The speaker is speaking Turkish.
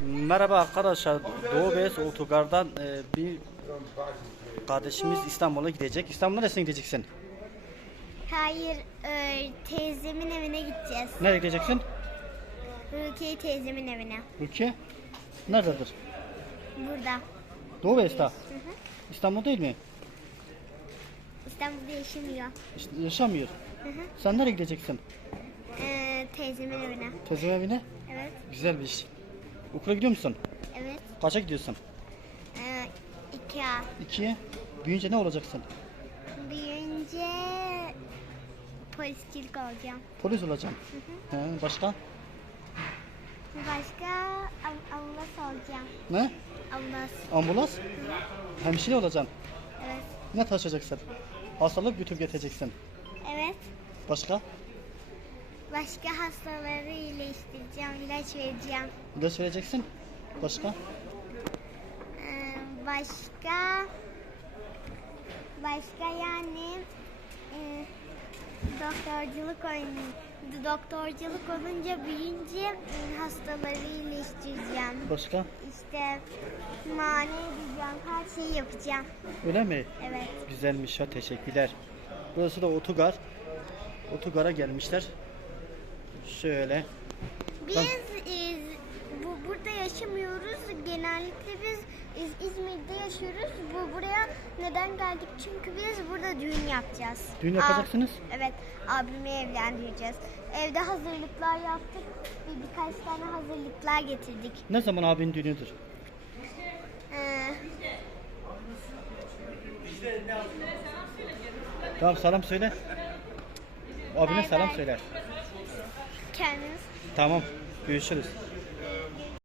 Merhaba arkadaşlar. Doğu Beyaz Otogar'dan e, bir kardeşimiz İstanbul'a gidecek. İstanbul'a neresine gideceksin? Hayır, e, teyzemin evine gideceğiz. Nereye gideceksin? Rukiye teyzemin evine. Ülke? Nerededir? Burada. Doğu Beyaz'da. Hı hı. İstanbul değil mi? İstanbul'da yaşamıyor. İşte yaşamıyor. Hı hı. Sen nereye gideceksin? E, teyzemin evine. Teyze evine. Evet, Güzel bir iş. Okula gidiyor musun? evet. Kaça gidiyorsun? E, iki. İkiye. Büyüyünce ne olacaksın? Büyüyünce polisçilik olacağım. Polis olacaksın. He, başka? Başka avlas olacağım. Ne? Avlas. Ambulans? Hemşire olacaksın. Evet. Ne taşıyacaksın? Hastalık götürüp getireceksin. Evet. Başka? Başka hastaları iyileştireceğim, ilaç vereceğim. İlaç vereceksin. Başka? Ee, başka başka yani e, doktorculuk oynayayım. Doktorculuk olunca büyüyünce e, hastaları iyileştireceğim. Başka? İşte mani edeceğim, her şeyi yapacağım. Öyle mi? Evet. Güzelmiş ya teşekkürler. Burası da otogar. Otogara gelmişler. Şöyle. Biz e, bu burada yaşamıyoruz. Genellikle biz İz- İzmir'de yaşıyoruz. Bu buraya neden geldik? Çünkü biz burada düğün yapacağız. Düğün Aa, yapacaksınız? evet. Abimi evlendireceğiz. Evde hazırlıklar yaptık. ve Birkaç tane hazırlıklar getirdik. Ne zaman abinin düğünüdür? Ee, Tamam selam söyle. Abine Bay selam bay. söyle. Kendiniz Tamam. Görüşürüz.